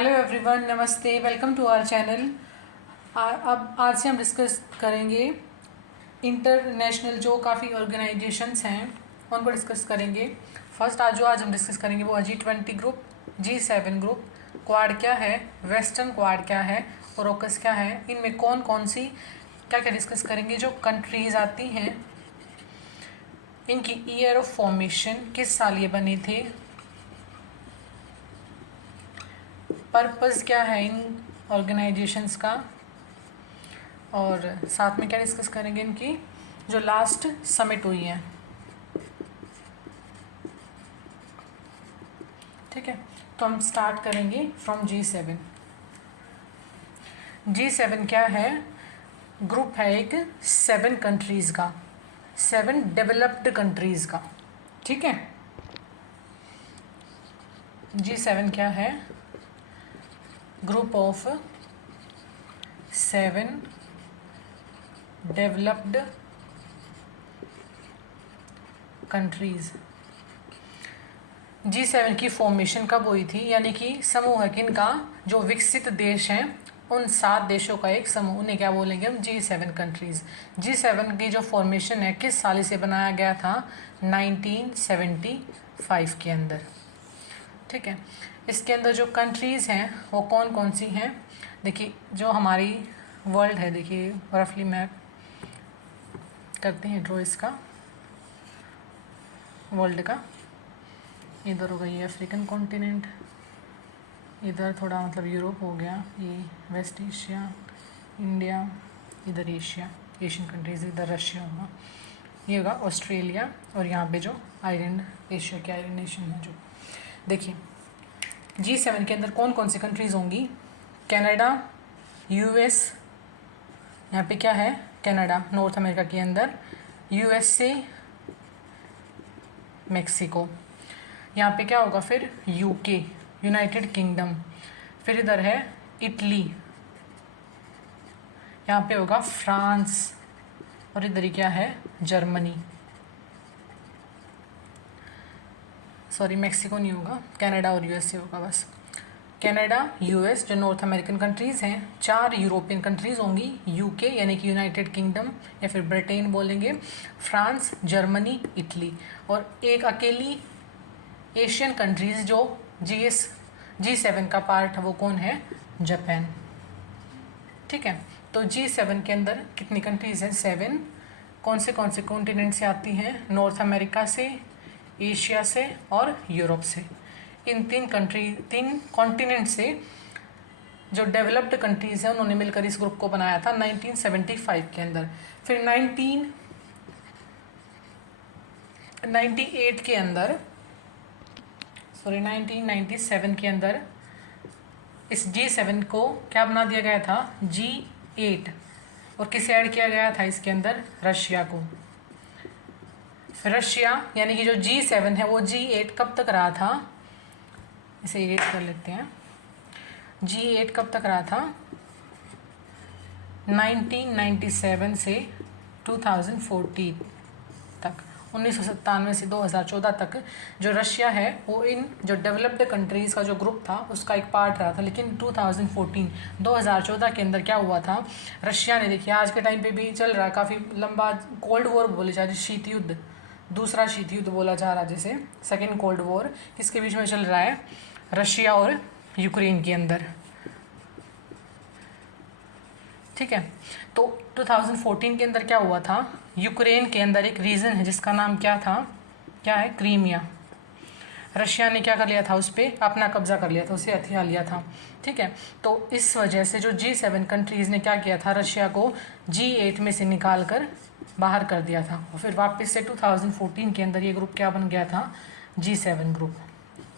Hello everyone, नमस्ते, welcome to our channel. अब आज से हम डिस्कस करेंगे इंटरनेशनल जो काफ़ी ऑर्गेनाइजेशंस हैं उनको डिस्कस करेंगे। फर्स्ट आज हम डिस्कस करेंगे वो G20 group, G7 group, quad क्या है, वेस्टर्न क्वाड क्या है और ओकस क्या है, इनमें कौन कौन सी क्या क्या डिस्कस करेंगे। जो कंट्रीज़ आती हैं इनकी ईयर ऑफ फॉर्मेशन, किस साल ये बने थे, पर्पस क्या है इन ऑर्गेनाइजेशंस का, और साथ में क्या डिस्कस करेंगे इनकी जो लास्ट समिट हुई है। ठीक है, तो हम स्टार्ट करेंगे फ्रॉम G7। G7 क्या है? ग्रुप है एक 7 कंट्रीज़ का, 7 डेवलप्ड कंट्रीज़ का। ठीक है, G7 क्या है? Group of 7 developed countries. G7 की फॉर्मेशन कब हुई थी? यानी कि समूह है किनका? जो विकसित देश हैं उन 7 देशों का एक समूह, उन्हें क्या बोलेंगे हम? G7 countries. G7 की जो फॉर्मेशन है किस साल से बनाया गया था? 1975 के अंदर। ठीक है, इसके अंदर जो कंट्रीज़ हैं वो कौन कौन सी हैं? देखिए, जो हमारी वर्ल्ड है, देखिए रफली मैप करते हैं ड्रॉ इसका वर्ल्ड का। इधर हो गई ये अफ्रीकन कॉन्टिनेंट, इधर थोड़ा मतलब यूरोप हो गया, ये वेस्ट एशिया, इंडिया, इधर एशिया, एशियन कंट्रीज़, इधर रशिया होगा, ये होगा ऑस्ट्रेलिया, और यहाँ पे जो आइलैंड, एशिया के आइलैंड नेशन है जो। देखिए G7 के अंदर कौन कौन सी कंट्रीज़ होंगी? कनाडा, यूएस, यहाँ पे क्या है? कनाडा नॉर्थ अमेरिका के अंदर, यूएसए, मेक्सिको, यहाँ पे क्या होगा फिर? यूके, यूनाइटेड किंगडम, फिर इधर है इटली, यहाँ पे होगा फ्रांस, और इधर ही क्या है? जर्मनी। सॉरी, मेक्सिको नहीं होगा, कनाडा और यूएसए होगा बस। कनाडा, यूएस जो नॉर्थ अमेरिकन कंट्रीज़ हैं, 4 यूरोपियन कंट्रीज़ होंगी, यूके यानी कि यूनाइटेड किंगडम या फिर ब्रिटेन बोलेंगे, फ्रांस, जर्मनी, इटली, और एक अकेली एशियन कंट्रीज़ जो G7 का पार्ट है वो कौन है? जापान। ठीक है, तो G7 के अंदर कितनी कंट्रीज़ हैं? 7। कौन से कॉन्टिनेंट से आती हैं? नॉर्थ अमेरिका से, एशिया से और यूरोप से। इन 3 कॉन्टिनेंट से जो डेवलप्ड कंट्रीज़ हैं उन्होंने मिलकर इस ग्रुप को बनाया था 1975 के अंदर। फिर 1997 के अंदर इस G7 को क्या बना दिया गया था? G8, और किसे ऐड किया गया था इसके अंदर? रशिया को। रशिया यानी कि जो G7 है वो G8 कब तक रहा था? इसे एड कर लेते हैं। G8 कब तक रहा था? 1997 से 2014 तक, 1997 से 2014 तक जो रशिया है वो इन जो डेवलप्ड कंट्रीज़ का जो ग्रुप था उसका एक पार्ट रहा था। लेकिन 2014 के अंदर क्या हुआ था? रशिया ने, देखिए आज के टाइम पे भी चल रहा है काफ़ी लंबा कोल्ड वॉर बोले जा रहे, शीत युद्ध, दूसरा शीत युद्ध बोला जा रहा है, जैसे सेकेंड कोल्ड वॉर किसके बीच में चल रहा है? रशिया और यूक्रेन के अंदर। ठीक है, तो 2014 के अंदर क्या हुआ था? यूक्रेन के अंदर एक रीजन है जिसका नाम क्या था? क्या है? क्रीमिया। रशिया ने क्या कर लिया था? उस पर अपना कब्जा कर लिया था, उसे हथिया लिया था। ठीक है, तो इस वजह से जो G7 कंट्रीज़ ने क्या किया था? रशिया को G8 में से निकाल कर बाहर कर दिया था, और फिर वापस से 2014 के अंदर ये ग्रुप क्या बन गया था? G7 group.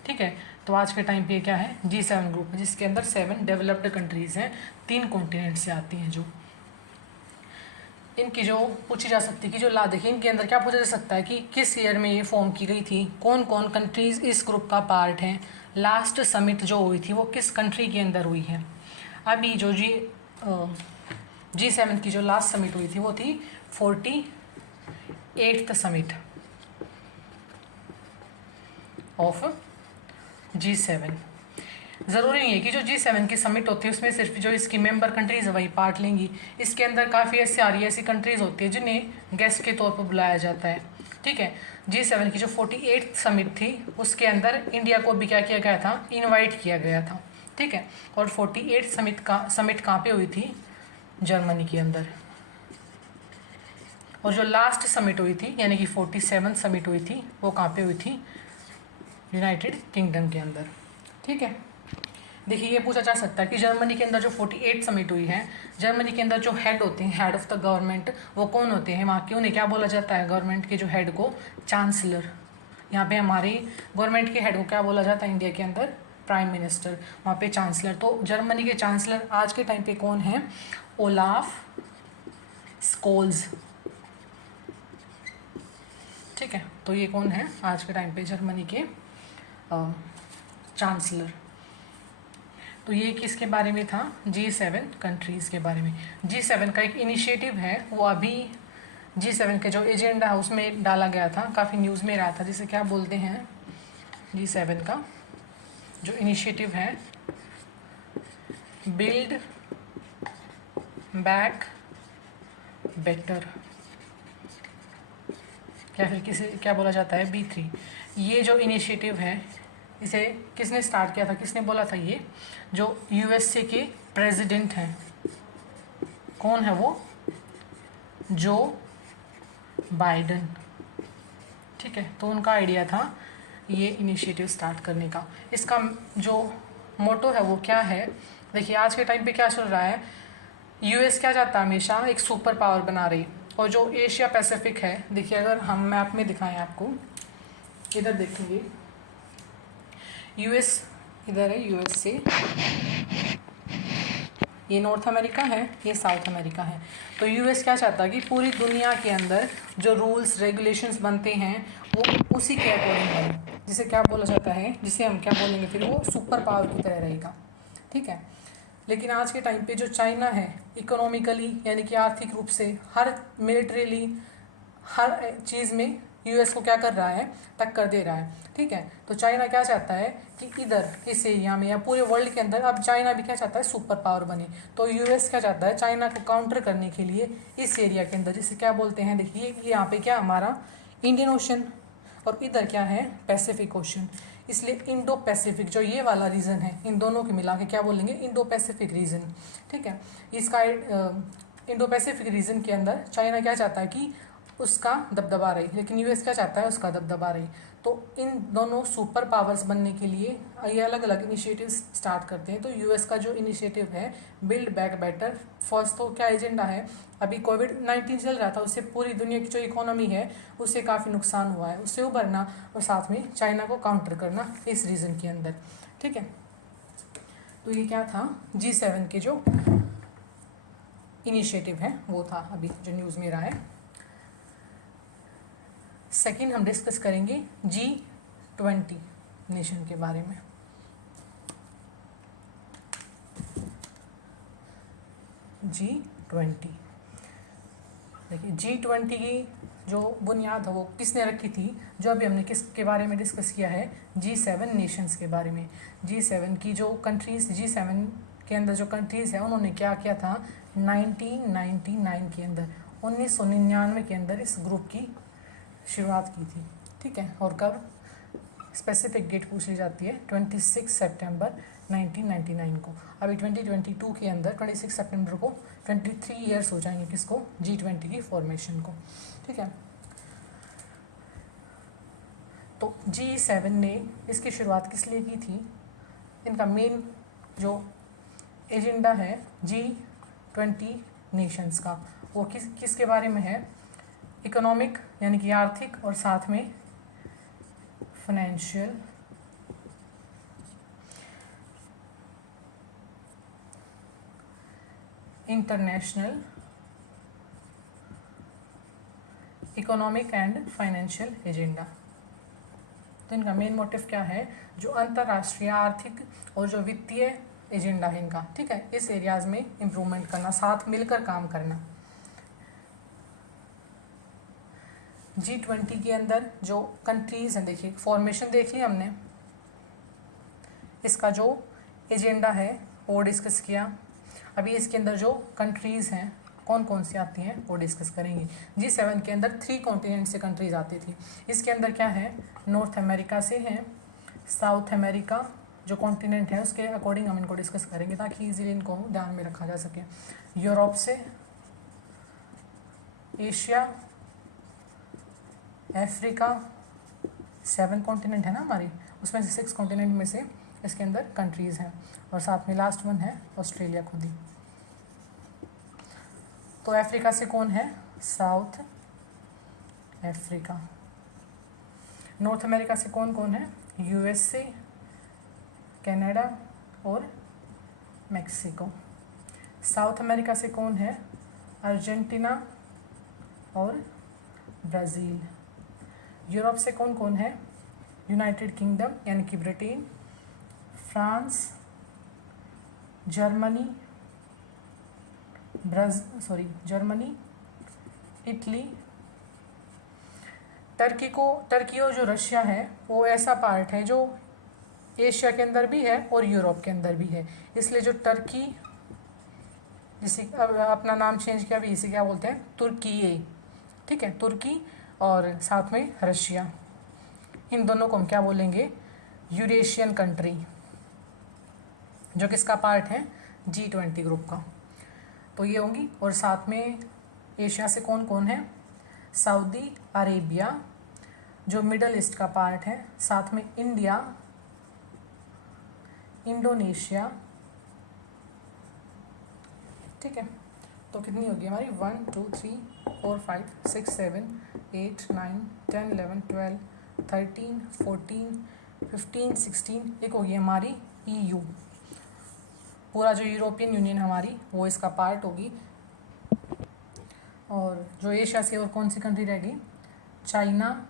ठीक है, तो आज के टाइम पे क्या है? G7 ग्रुप, जिसके अंदर 7 डेवलप्ड कंट्रीज़ हैं, 3 कॉन्टिनेंट से आती हैं। जो इनकी जो पूछी जा सकती है कि जो देखिए इनके अंदर क्या पूछा जा सकता है कि किस ईयर में ये फॉर्म की गई थी, कौन कौन कंट्रीज़ इस ग्रुप का पार्ट हैं, लास्ट समिट जो हुई थी वो किस कंट्री के अंदर हुई है। अभी जो G7 की जो लास्ट समिट हुई थी वो थी 48th समिट ऑफ G7। ज़रूरी नहीं है कि जो G7 की समिट होती है उसमें सिर्फ जो इसकी मेंबर कंट्रीज़ है वही पार्ट लेंगी। इसके अंदर काफ़ी ऐसी कंट्रीज़ होती है जिन्हें गेस्ट के तौर पर बुलाया जाता है। ठीक है, G7 की जो 48th समिट थी उसके अंदर इंडिया को भी क्या किया गया था, इनवाइट किया गया था। ठीक है, और 48th समिट कहाँ पे हुई थी, जर्मनी के अंदर। और जो लास्ट समिट हुई थी यानी कि 47th समिट हुई थी वो कहाँ पे हुई थी, यूनाइटेड किंगडम के अंदर। ठीक है, देखिए ये पूछा जा सकता है कि जर्मनी के अंदर जो 48 समिट हुई है, जर्मनी के अंदर जो हेड होते हैं, हेड ऑफ द गवर्नमेंट, वो कौन होते हैं वहाँ के, उन्हें क्या बोला जाता है, गवर्नमेंट के जो हेड को चांसलर। यहाँ पे हमारी गवर्नमेंट के हेड को क्या बोला जाता है इंडिया के अंदर, प्राइम मिनिस्टर, वहाँ पे चांसलर। तो जर्मनी के चांसलर आज के टाइम पे कौन है, ओलाफ स्कोल्स। ठीक है, तो ये कौन है आज के टाइम पे जर्मनी के चांसलर। तो ये किसके बारे में था, G7 कंट्रीज़ के बारे में। G7 का एक इनिशिएटिव है, वो अभी G7 के जो एजेंडा है उसमें डाला गया था, काफ़ी न्यूज़ में रहा था, जिसे क्या बोलते हैं, G7 का जो इनिशिएटिव है, बिल्ड बैक बेटर, या फिर किसे क्या बोला जाता है, B3। ये जो इनिशिएटिव है इसे किसने स्टार्ट किया था, किसने बोला था, ये जो USA के प्रेसिडेंट हैं, कौन है वो, जो बाइडन। ठीक है, तो उनका आइडिया था ये इनिशिएटिव स्टार्ट करने का। इसका जो मोटो है वो क्या है, देखिए आज के टाइम पे क्या चल रहा है, US क्या चाहता है, हमेशा एक सुपर पावर बना रही। और जो एशिया पैसिफिक है, देखिए अगर हम मैप में दिखाएं आपको, इधर देखेंगे US इधर है, USA, ये नॉर्थ अमेरिका है, ये साउथ अमेरिका है। तो US क्या चाहता है कि पूरी दुनिया के अंदर जो रूल्स रेगुलेशंस बनते हैं वो उसी के अकॉर्डिंग बने, जिसे क्या बोला जाता है, जिसे हम क्या बोलेंगे फिर, वो सुपर पावर की तरह रहेगा। ठीक है, लेकिन आज के टाइम पे जो चाइना है, इकोनॉमिकली यानी कि आर्थिक रूप से, हर मिलिट्रीली, हर चीज़ में US को क्या कर रहा है, टक्कर दे रहा है। ठीक है, तो चाइना क्या चाहता है कि इधर इस एरिया में या पूरे वर्ल्ड के अंदर अब चाइना भी क्या चाहता है, सुपर पावर बने। तो US क्या चाहता है, चाइना को काउंटर करने के लिए इस एरिया के अंदर, जिसे क्या बोलते हैं, देखिए यहाँ पे क्या हमारा इंडियन ओशन और इधर क्या है, पैसिफिक ओशन, इसलिए इंडो पैसिफिक जो ये वाला रीजन है, इन दोनों के मिला के क्या बोलेंगे, इंडो पैसिफिक रीजन। ठीक है, इसका इंडो पैसिफिक रीजन के अंदर चाइना क्या चाहता है कि उसका दबदबा रही, लेकिन US क्या चाहता है, उसका दबदबा रही। तो इन दोनों सुपर पावर्स बनने के लिए ये अलग अलग इनिशिएटिव्स स्टार्ट करते हैं। तो US का जो इनिशिएटिव है, बिल्ड बैक बेटर, फर्स्ट तो क्या एजेंडा है, अभी कोविड-19 चल रहा था, उससे पूरी दुनिया की जो इकोनॉमी है उससे काफ़ी नुकसान हुआ है, उससे उभरना और साथ में चाइना को काउंटर करना इस रीजन के अंदर। ठीक है, तो ये क्या था, G7 के जो इनिशिएटिव है वो था अभी जो न्यूज़ में रहा है। सेकंड हम डिस्कस करेंगे G20 नेशन के बारे में। G20, देखिए G20 की जो बुनियाद है वो किसने रखी थी, जो अभी हमने किसके बारे में डिस्कस किया है, G7 नेशंस के बारे में। G7 की जो कंट्रीज़, G7 के अंदर जो कंट्रीज़ है उन्होंने क्या किया था, 1999 के अंदर, 1999 के अंदर इस ग्रुप की शुरुआत की थी। ठीक है, और कब, स्पेसिफिक डेट पूछ ली जाती है, 26 सितंबर 1999 को। अभी 2022 के अंदर 26 सितंबर को 23 ईयर्स हो जाएंगे किसको, G20 की फॉर्मेशन को। ठीक है, तो G7 ने इसकी शुरुआत किस लिए की थी, इनका मेन जो एजेंडा है G20 नेशंस का, वो किसके बारे में है, इकोनॉमिक यानी कि आर्थिक और साथ में financial, international economic and financial agenda. तो इनका मेन मोटिव क्या है, जो अंतर्राष्ट्रीय आर्थिक और जो वित्तीय एजेंडा है इनका, ठीक है, इस एरियाज में इम्प्रूवमेंट करना, साथ मिलकर काम करना। G20 के अंदर जो कंट्रीज़ हैं, देखिए फॉर्मेशन देख ली हमने, इसका जो एजेंडा है वो डिस्कस किया। अभी इसके अंदर जो कंट्रीज़ हैं कौन कौन सी आती हैं वो डिस्कस करेंगे। G7 के अंदर 3 कॉन्टिनेंट से कंट्रीज़ आती थी। इसके अंदर क्या है, नॉर्थ अमेरिका से हैं, साउथ अमेरिका जो कॉन्टिनेंट है उसके अकॉर्डिंग हम इनको डिस्कस करेंगे ताकि इजीली इनको ध्यान में रखा जा सके। यूरोप से, एशिया, अफ्रीका, 7 कॉन्टिनेंट है ना हमारी, उसमें से 6 कॉन्टिनेंट में से इसके अंदर कंट्रीज़ हैं, और साथ में लास्ट वन है ऑस्ट्रेलिया खुद ही। तो अफ्रीका से कौन है, साउथ अफ्रीका। नॉर्थ अमेरिका से कौन कौन है, USA, कनाडा और मैक्सिको। साउथ अमेरिका से कौन है, अर्जेंटीना और ब्राज़ील। यूरोप से कौन कौन है, यूनाइटेड किंगडम यानी कि Britain, France, Germany, Germany, Italy. Turkey और जो रशिया है वो ऐसा पार्ट है जो एशिया के अंदर भी है और यूरोप के अंदर भी है, इसलिए जो टर्की, जिसे अब अपना नाम चेंज किया, अभी इसे क्या बोलते हैं, तुर्की। ठीक है, तुर्की और साथ में रशिया, इन दोनों को हम क्या बोलेंगे, यूरेशियन कंट्री, जो किसका पार्ट है, G20 ग्रुप का। तो ये होंगी। और साथ में एशिया से कौन कौन है, सऊदी अरेबिया जो मिडल ईस्ट का पार्ट है, साथ में इंडिया, इंडोनेशिया। ठीक है, तो कितनी होगी हमारी, 1 2 3 4 5 6 7 8 9 10 11 12 13 14 15 16, एक होगी हमारी EU, पूरा जो यूरोपियन यूनियन हमारी वो इसका पार्ट होगी। और जो एशिया से और कौन सी कंट्री रहेगी, चाइना,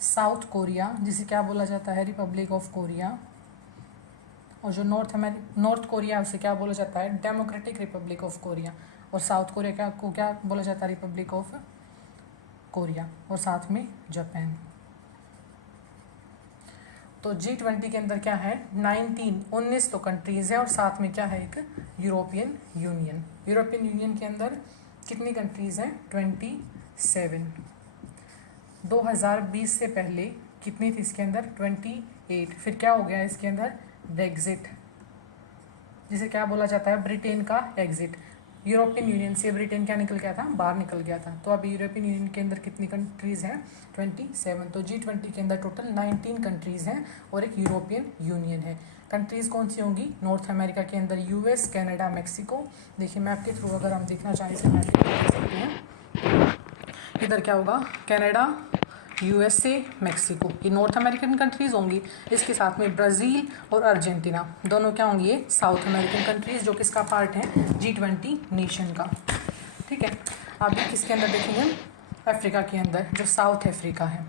साउथ कोरिया जिसे क्या बोला जाता है, रिपब्लिक ऑफ कोरिया, और जो नॉर्थ कोरिया उसे क्या बोला जाता है, डेमोक्रेटिक रिपब्लिक ऑफ कोरिया, और साउथ कोरिया को क्या बोला जाता है, रिपब्लिक ऑफ कोरिया, और साथ में जापान। तो G20 के अंदर क्या है, 19 तो कंट्रीज़ है, और साथ में क्या है, एक यूरोपियन यूनियन। यूरोपियन यूनियन के अंदर कितनी कंट्रीज़ हैं, 27। 2020 से पहले कितनी थी इसके अंदर, 28। फिर क्या हो गया इसके अंदर, ब्रेग्जिट, जिसे क्या बोला जाता है, ब्रिटेन का एग्जिट। यूरोपियन यूनियन से ब्रिटेन क्या निकल गया था, बाहर निकल गया था। तो अभी यूरोपियन यूनियन के अंदर कितनी कंट्रीज़ हैं, 27। तो G20 के अंदर टोटल 19 कंट्रीज़ हैं और एक यूरोपियन यूनियन है। कंट्रीज़ कौन सी होंगी, नॉर्थ अमेरिका के अंदर US, कनाडा, मैक्सिको। देखिए मैप के थ्रू अगर हम देखना चाहें इसे मैप देख सकते हैं, इधर क्या होगा, कनाडा, USA, मैक्सिको, ये नॉर्थ अमेरिकन कंट्रीज़ होंगी। इसके साथ में ब्राज़ील और अर्जेंटीना दोनों क्या होंगी, ये साउथ अमेरिकन कंट्रीज़, जो किसका पार्ट है, G20 नेशन का। ठीक है, अभी किसके अंदर देखेंगे, अफ्रीका के अंदर जो साउथ अफ्रीका है।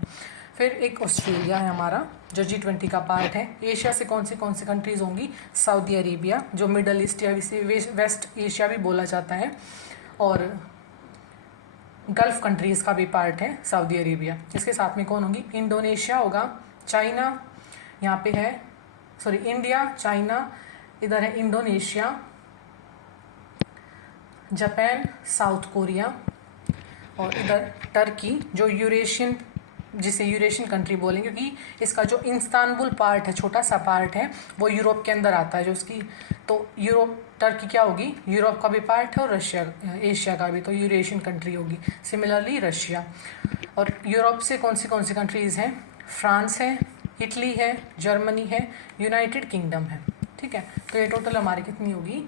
फिर एक ऑस्ट्रेलिया है हमारा जो G20 का पार्ट है। एशिया से कौन सी कंट्रीज़ होंगी, सऊदी अरेबिया जो मिडल ईस्ट या वेस्ट एशिया भी बोला जाता है, और गल्फ़ कंट्रीज़ का भी पार्ट है सऊदी अरेबिया। इसके साथ में कौन होंगी, इंडोनेशिया होगा, चाइना यहाँ पे है, इंडिया, चाइना, इधर है इंडोनेशिया, जापान, साउथ कोरिया, और इधर टर्की जो यूरेशियन, जिसे यूरेशियन कंट्री बोलेंगे क्योंकि इसका जो इस्तांबुल पार्ट है, छोटा सा पार्ट है, वो यूरोप के अंदर आता है जो उसकी। तो टर्की क्या होगी, यूरोप का भी पार्ट है, और रशिया, एशिया का भी, तो यूरेशियन कंट्री होगी। Similarly Russia. और यूरोप से कौन सी कंट्रीज़ हैं, फ्रांस है, इटली है, जर्मनी है, यूनाइटेड किंगडम है। ठीक है, तो ये टोटल हमारी कितनी होगी,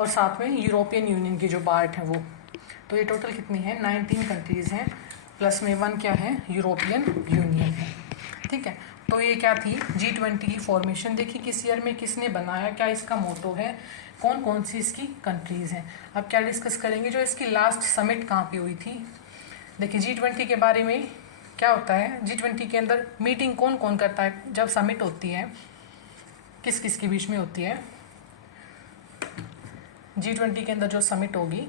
और साथ में यूरोपियन यूनियन की जो पार्ट है वो, तो ये टोटल कितनी है, 19 कंट्रीज़ हैं, प्लस में 1 क्या है, यूरोपियन यूनियन है। ठीक है, तो ये क्या थी, G20 की फॉर्मेशन देखी किस ईयर में, किसने बनाया, क्या इसका मोटो है, कौन कौन सी इसकी कंट्रीज़ हैं। अब क्या डिस्कस करेंगे, जो इसकी लास्ट समिट कहाँ पे हुई थी। देखिए G20 के बारे में क्या होता है, G20 के अंदर मीटिंग कौन कौन करता है, जब समिट होती है किस किस के बीच में होती है। G20 के अंदर जो समिट होगी,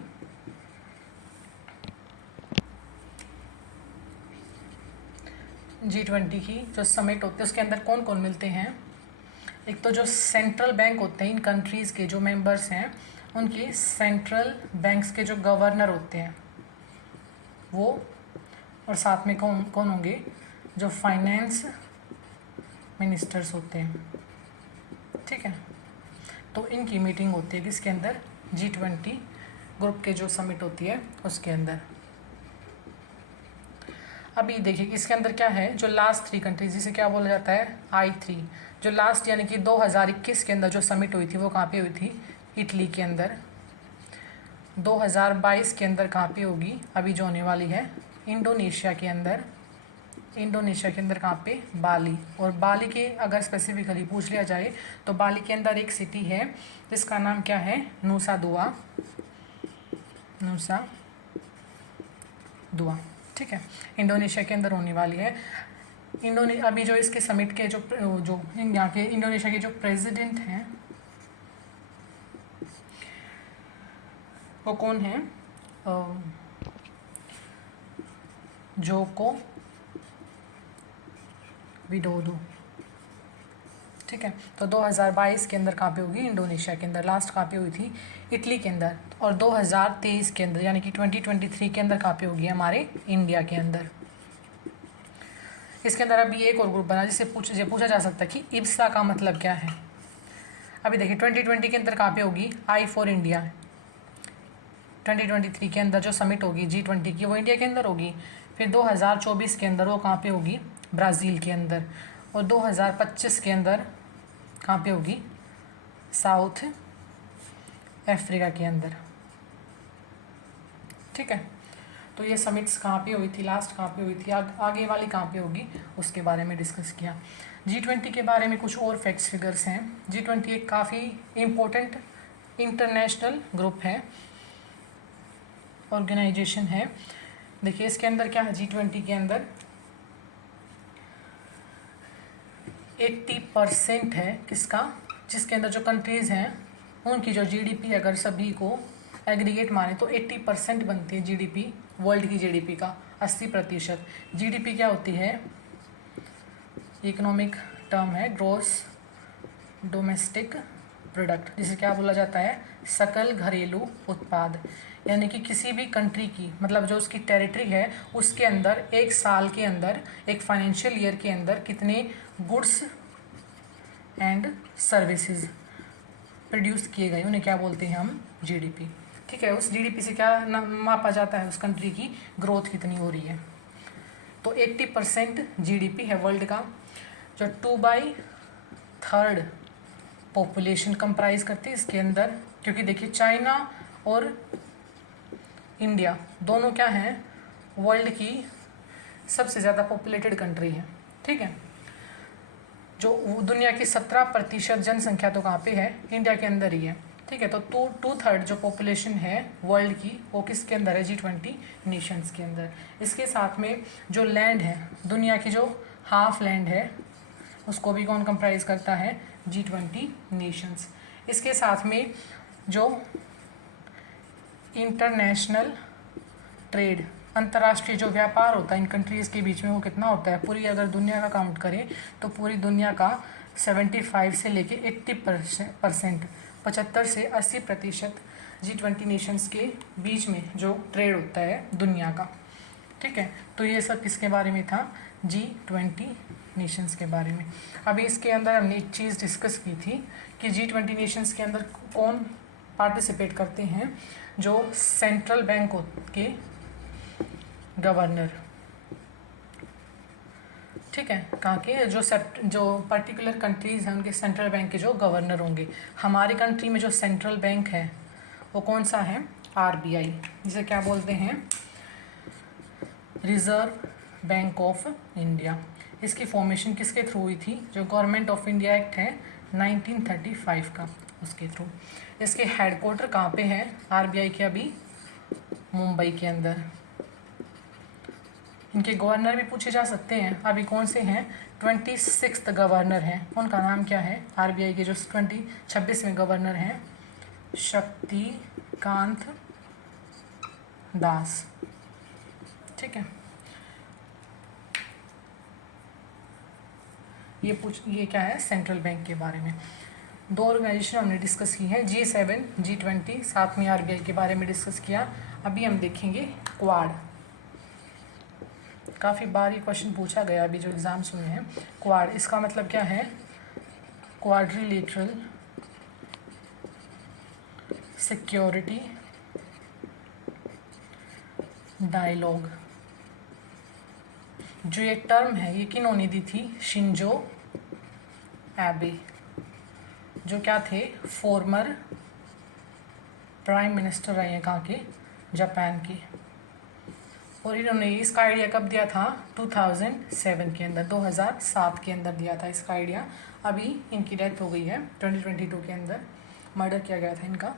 G20 की जो समिट होती है उसके अंदर कौन कौन मिलते हैं? एक तो जो सेंट्रल बैंक होते हैं इन कंट्रीज़ के जो मेंबर्स हैं, उनकी सेंट्रल बैंक्स के जो गवर्नर होते हैं वो, और साथ में कौन कौन होंगे? जो फाइनेंस मिनिस्टर्स होते हैं, ठीक है। तो इनकी मीटिंग होती है किसके अंदर? G20 ग्रुप के जो समिट होती है उसके अंदर। अभी देखिए इसके अंदर क्या है, जो लास्ट 3 कंट्रीज, जिसे क्या बोला जाता है? I3। जो लास्ट यानी कि 2021 के अंदर जो समिट हुई थी वो कहाँ पे हुई थी? इटली के अंदर। 2022 के अंदर कहाँ पे होगी? अभी जो होने वाली है इंडोनेशिया के अंदर। इंडोनेशिया के अंदर कहाँ पे? बाली। और बाली के अगर स्पेसिफिकली पूछ लिया जाए तो बाली के अंदर एक सिटी है जिसका नाम क्या है? नूसा दुआ। नूसा दुआ, ठीक है। इंडोनेशिया के अंदर होने वाली है। अभी जो इसके समिट के जो यहाँ के इंडोनेशिया के जो प्रेसिडेंट हैं वो कौन है? जोको विडोडो, ठीक है। तो 2022 के अंदर कहाँ पे होगी? इंडोनेशिया के अंदर। लास्ट कहाँ पे हुई थी? इटली के अंदर। और 2023 के अंदर यानी कि 2023 के अंदर कहाँ पे होगी? हमारे इंडिया के अंदर। इसके अंदर अभी एक और ग्रुप बना जिससे पूछा जा सकता है कि इब्सा का मतलब क्या है। अभी देखिए 2020 के अंदर कहाँ पे होगी? I for India. 2023 के अंदर जो समिट होगी G20 की वो इंडिया के अंदर होगी। फिर 2024 के अंदर वो कहाँ पे होगी? ब्राज़ील के अंदर। और 2025 के अंदर कहाँ पे होगी? साउथ अफ्रीका के अंदर, ठीक है। तो ये समिट्स कहाँ पे हुई थी? लास्ट कहाँ पे हुई थी? आगे वाली कहाँ पे होगी? उसके बारे में डिस्कस किया। G20 के बारे में कुछ और फैक्ट्स फिगर्स हैं। G20 एक काफ़ी इम्पोर्टेंट इंटरनेशनल ग्रुप है, ऑर्गेनाइजेशन है। देखिए इसके अंदर क्या है? G20 के अंदर 80% है किसका? जिसके अंदर जो कंट्रीज़ हैं उनकी जो GDP अगर सभी को एग्रीगेट माने तो 80% बनती है GDP, वर्ल्ड की GDP का 80%। GDP क्या होती है? इकोनॉमिक टर्म है, ग्रॉस डोमेस्टिक प्रोडक्ट, जिसे क्या बोला जाता है? सकल घरेलू उत्पाद। यानी कि किसी भी कंट्री की, मतलब जो उसकी टेरिटरी है उसके अंदर एक साल के अंदर, एक फाइनेंशियल ईयर के अंदर कितने गुड्स एंड सर्विसेज प्रोड्यूस किए गए उन्हें क्या बोलते हैं हम? GDP, ठीक है। उस GDP से क्या मापा जाता है? उस कंट्री की ग्रोथ कितनी हो रही है। तो 80% GDP है वर्ल्ड का। जो 2/3 पॉपुलेशन कंप्राइज करती है इसके अंदर, क्योंकि देखिए चाइना और इंडिया दोनों क्या हैं? वर्ल्ड की सबसे ज़्यादा पॉपुलेटेड कंट्री है, ठीक है। जो दुनिया की 17% जनसंख्या तो कहाँ पे है? इंडिया के अंदर ही है, ठीक है। तो 2/3 जो पॉपुलेशन है वर्ल्ड की वो किसके अंदर है? G20 नेशंस के अंदर। इसके साथ में जो लैंड है, दुनिया की जो हाफ लैंड है उसको भी कौन कंप्राइज करता है? G20 Nations. इसके साथ में जो इंटरनेशनल ट्रेड, अंतर्राष्ट्रीय जो व्यापार होता है इन कंट्रीज़ के बीच में, वो कितना होता है? पूरी अगर दुनिया का काउंट करें तो पूरी दुनिया का 75 से लेके 80%, 75 से 80% G20 नेशंस के बीच में जो ट्रेड होता है दुनिया का, ठीक है। तो ये सब किसके बारे में था? G20 नेशंस के बारे में। अभी इसके अंदर हमने एक चीज़ डिस्कस की थी कि G20 नेशंस के अंदर कौन पार्टिसिपेट करते हैं? जो सेंट्रल बैंक के गवर्नर, ठीक है। कहाँ के? जो पर्टिकुलर कंट्रीज़ हैं उनके सेंट्रल बैंक के जो गवर्नर होंगे। हमारी कंट्री में जो सेंट्रल बैंक है वो कौन सा है? RBI, जिसे क्या बोलते हैं? Reserve bank of India. इसकी फॉर्मेशन किसके थ्रू हुई थी? जो गवर्नमेंट ऑफ इंडिया एक्ट है 1935 का, उसके थ्रू। इसके हेडक्वार्टर कहाँ पे है RBI के? अभी मुंबई के अंदर। इनके गवर्नर भी पूछे जा सकते हैं। अभी कौन से हैं? 26th गवर्नर हैं। उनका नाम क्या है? RBI के जो 26वें गवर्नर हैं शक्तिकांत दास, ठीक है। ये क्या है, सेंट्रल बैंक के बारे में। 2 ऑर्गेनाइजेशन हमने डिस्कस की है, G7, G20, साथ में RBI के बारे में डिस्कस किया। अभी हम देखेंगे क्वाड। काफ़ी बार ये क्वेश्चन पूछा गया अभी जो एग्ज़ाम्स हुए हैं। क्वाड इसका मतलब क्या है, क्वाड्रिलेटरल सिक्योरिटी डायलॉग। जो ये टर्म है ये किन्होंने दी थी, शिंजो एबे, जो क्या थे, फॉर्मर प्राइम मिनिस्टर रहे हैं कहाँ के, जापान के। और इन्होंने इसका आइडिया कब दिया था, 2007 के अंदर, 2007 के अंदर दिया था इसका आइडिया। अभी इनकी डेथ हो गई है 2022 के अंदर, मर्डर किया गया था इनका।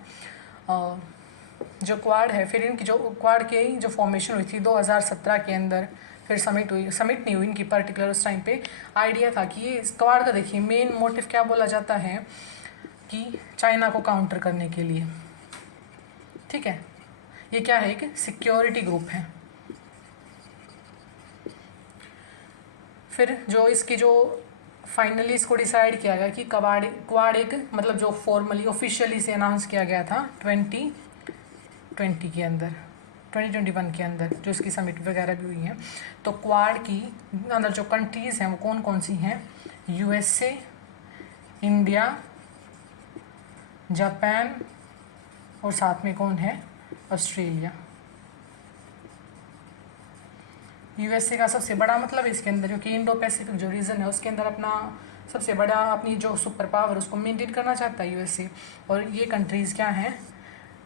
जो क्वाड है, फिर इनकी जो क्वाड की जो फॉर्मेशन हुई थी 2017 के अंदर, फिर समिट नहीं हुई इनकी पर्टिकुलर। उस टाइम पे आइडिया था कि ये क्वाड का देखिए मेन मोटिव क्या बोला जाता है कि चाइना को काउंटर करने के लिए, ठीक है। ये क्या है, एक सिक्योरिटी ग्रुप है। फिर जो इसकी जो फाइनली इसको डिसाइड किया गया कि क्वाड एक मतलब जो फॉर्मली ऑफिशियली से अनाउंस किया गया था 2021 के अंदर, जो इसकी समिट वगैरह भी हुई हैं। तो क्वाड की अंदर जो कंट्रीज़ हैं वो कौन कौन सी हैं, USA, इंडिया, जापान और साथ में कौन है, ऑस्ट्रेलिया। USA का सबसे बड़ा मतलब इसके अंदर, क्योंकि इंडो पैसिफिक जो रीजन है उसके अंदर अपना सबसे बड़ा अपनी जो सुपर पावर उसको मेंटेन करना चाहता है USA। और ये कंट्रीज़ क्या हैं,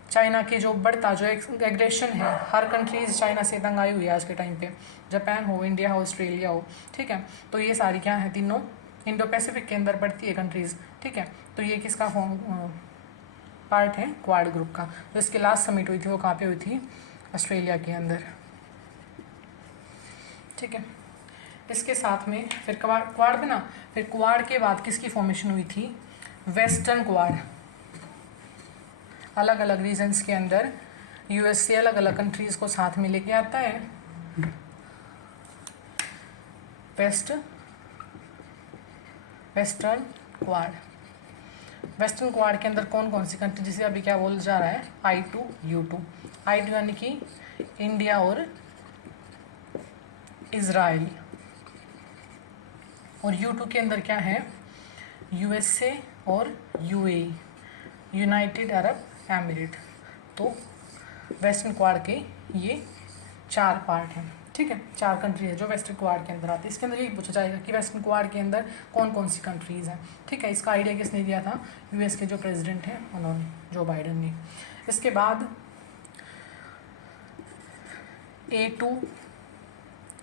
चाइना के जो बढ़ता जो एग्रेशन है, हर कंट्रीज़ चाइना से तंग आई हुई है आज के टाइम पे, जापान हो, इंडिया हो, ऑस्ट्रेलिया हो, ठीक है। तो ये सारी क्या है, तीनों इंडो पैसिफिक के अंदर पड़ती है कंट्रीज़, ठीक है। तो ये किसका पार्ट है, क्वाड ग्रुप का। तो इसकी लास्ट समिट हुई थी वो कहाँ पे हुई थी, ऑस्ट्रेलिया के अंदर, ठीक है। इसके साथ में फिर क्वाड में ना, फिर क्वाड के बाद किसकी फॉर्मेशन हुई थी, वेस्टर्न क्वाड। अलग अलग रीजन्स के अंदर US से अलग अलग कंट्रीज़ को साथ में लेके आता है। वेस्टर्न क्वाड के अंदर कौन कौन सी कंट्री, जिसे अभी क्या बोला जा रहा है, I2U2 यानी कि इंडिया और इज़राइल। और U2 के अंदर क्या है, USA और UAE, यूनाइटेड अरब एमिरेट। तो वेस्टर्न क्वाड के ये 4 पार्ट हैं, ठीक है। 4 कंट्री है जो वेस्टर्न क्वाड के अंदर आती है। इसके अंदर यही पूछा जाएगा कि वेस्टर्न क्वाड के अंदर कौन कौन सी कंट्रीज़ हैं, ठीक है। इसका आइडिया किसने दिया था, US के जो प्रेसिडेंट हैं उन्होंने, जो बाइडन ने। इसके बाद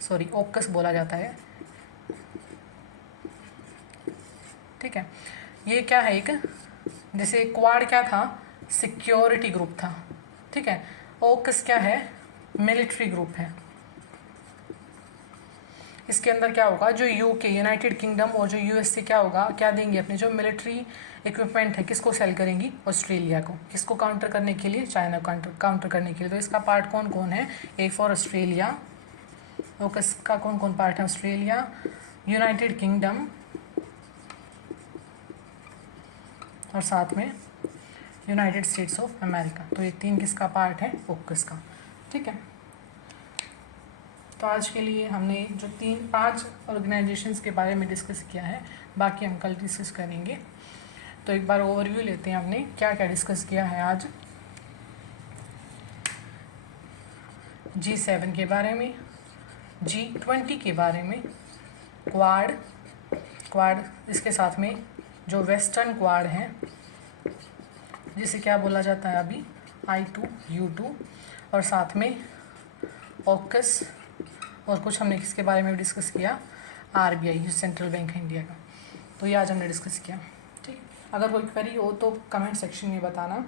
AUKUS बोला जाता है, ठीक है। ये क्या है, एक जैसे क्वाड क्या था, सिक्योरिटी ग्रुप था, ठीक है। AUKUS क्या है, मिलिट्री ग्रुप है। इसके अंदर क्या होगा, जो UK यूनाइटेड किंगडम और जो US से क्या होगा, क्या देंगे, अपने जो मिलिट्री इक्विपमेंट है किसको सेल करेंगी, ऑस्ट्रेलिया को। किसको काउंटर करने के लिए, चाइना को काउंटर करने के लिए। तो इसका पार्ट कौन कौन है, A फॉर ऑस्ट्रेलिया, AUKUS का कौन कौन पार्ट है, ऑस्ट्रेलिया, यूनाइटेड किंगडम और साथ में यूनाइटेड स्टेट्स ऑफ अमेरिका। तो ये 3 किसका पार्ट है, AUKUS का, ठीक है। तो आज के लिए हमने जो 5 ऑर्गेनाइजेशंस के बारे में डिस्कस किया है, बाकी हम कल डिस्कस करेंगे। तो एक बार ओवरव्यू लेते हैं हमने क्या क्या डिस्कस किया है आज। G7 के बारे में, G20 के बारे में, क्वाड इसके साथ में जो वेस्टर्न क्वाड है जिसे क्या बोला जाता है अभी, I2U2, और साथ में AUKUS, और कुछ हमने किसके बारे में डिस्कस किया, RBI जो सेंट्रल बैंक है इंडिया का। तो ये आज हमने डिस्कस किया, ठीक। अगर कोई क्वेरी हो तो कमेंट सेक्शन में बताना।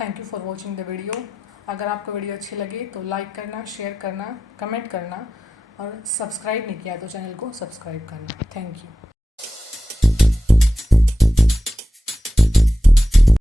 Thank you for watching the video. अगर आपको वीडियो अच्छी लगे तो लाइक करना, शेयर करना, कमेंट करना, और सब्सक्राइब नहीं किया तो चैनल को सब्सक्राइब करना। Thank you.